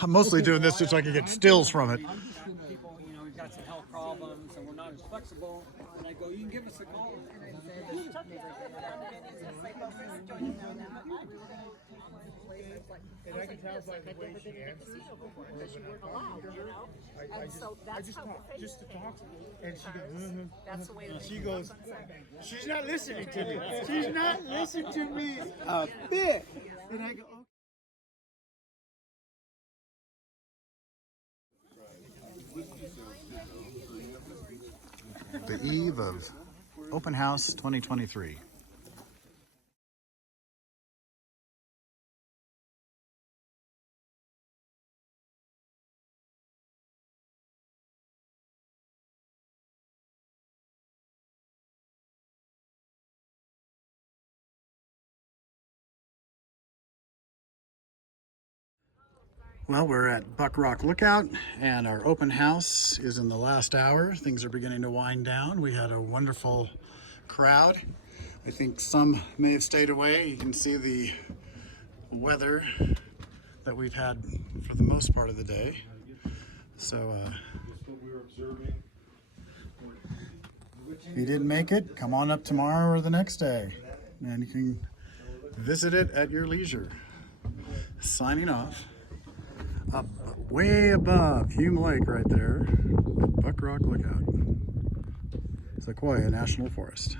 I'm mostly doing this just so I can get stills from it. I'm just seeing people, we've got some health problems and we're not as flexible. And I go, you can give us a call. And I can tell by the way she answers. Because you weren't allowed, And so that's how Just to talk. And she goes, that's the way she goes, she's not listening to me. She's not listening to me a bit. And I go, okay. The eve of Open House 2023. Well, we're at Buck Rock Lookout, and our open house is in the last hour. Things are beginning to wind down. We had a wonderful crowd. I think some may have stayed away. You can see the weather that we've had for the most part of the day. So if you didn't make it, come on up tomorrow or the next day, and you can visit it at your leisure. Signing off. Up way above Hume Lake right there at Buck Rock Lookout, Sequoia National Forest.